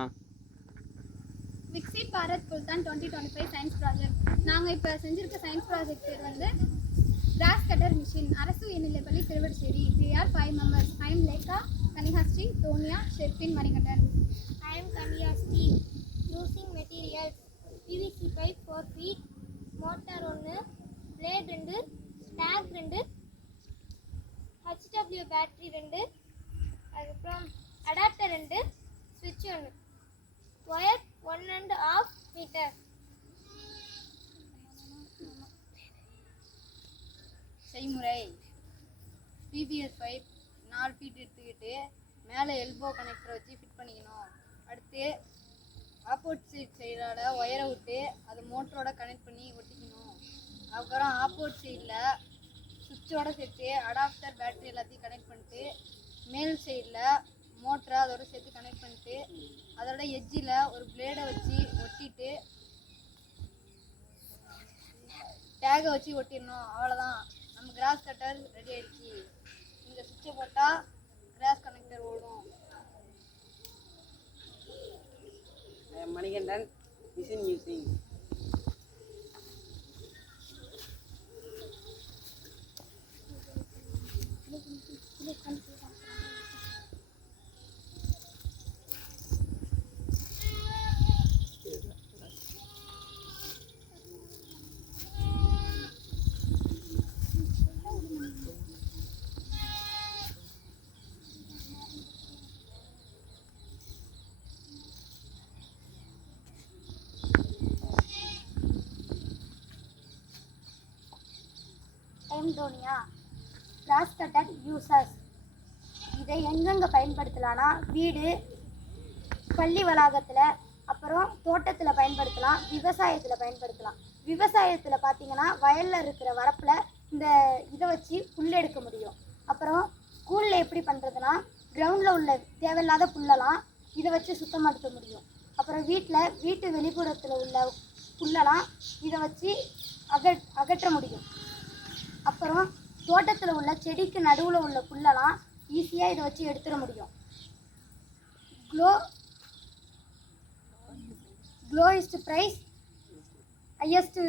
ஆ Viksit Bharat புல்தான் 2025 science project. நாங்கள் இப்போ செஞ்சுருக்க science project பேர் வந்து கிராஸ் கட்டர் மிஷின். அரசு உயர்நிலைப்பள்ளி திருவடிச்சேரி. We are 5 members. I am Lekha, Kanihasri, Tonia, Sherpin, Manikandan. I am Kanihasri. Using materials PVC pipe 4 feet, motor 1, blade 2, tag 2, HW battery 2, அதுக்கப்புறம் adapter 2, switch 1, wire 1.5 meter. செய்முறை PBS pipe 4 feet எடுத்துக்கிட்டு மேலே elbow கனெக்டரை வச்சு fit பண்ணிக்கணும். அடுத்து opposite சைடால் ஒயரை விட்டு அதை மோட்டரோட கனெக்ட் பண்ணி ஒட்டிக்கணும். அப்புறம் ஆப்போசிட் சைடில் சுவிட்சோட சேர்த்து அடாப்டர் பேட்டரி எல்லாத்தையும் கனெக்ட் பண்ணிட்டு மேல் சைடில் மோட்டரை அதோட சேர்த்து கனெக்ட் பண்ணிட்டு அதோட எட்ஜில் ஒரு பிளேடை வச்சு ஒட்டிட்டு டேகை வச்சு ஒட்டிடணும். அவ்வளோதான், நம்ம கிராஸ் கட்டர் ரெடி ஆயிடுச்சு. இந்த சுவிட்சை போட்டால் கிராஸ் கனெக்டர் ஓடும். Manikandan, machine using. டோனியா. கிராஸ் கட்டர் யூசர்ஸ் இதை எங்கெங்கே பயன்படுத்தலாம்னா வீடு, பள்ளி வளாகத்தில், அப்புறம் தோட்டத்தில் பயன்படுத்தலாம், விவசாயத்தில் பயன்படுத்தலாம். விவசாயத்தில் பார்த்தீங்கன்னா வயலில் இருக்கிற வரப்பில் இந்த இதை வச்சு புல் எடுக்க முடியும். அப்புறம் ஸ்கூலில் எப்படி பண்ணுறதுனா கிரவுண்டில் உள்ள தேவையில்லாத புல்லெல்லாம் இதை வச்சு சுத்தப்படுத்த முடியும். அப்புறம் வீட்டு வெளிப்புறத்தில் உள்ள புல்லெல்லாம் இதை வச்சு அகற்ற முடியும். அப்புறம் தோட்டத்தில் உள்ள செடிக்கு நடுவில் உள்ள புல்லெல்லாம் ஈஸியாக இதை வச்சு எடுத்துட முடியும். க்ளோயிஸ்ட் ப்ரைஸ், ஹையஸ்ட்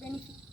பெனிஃபிட்.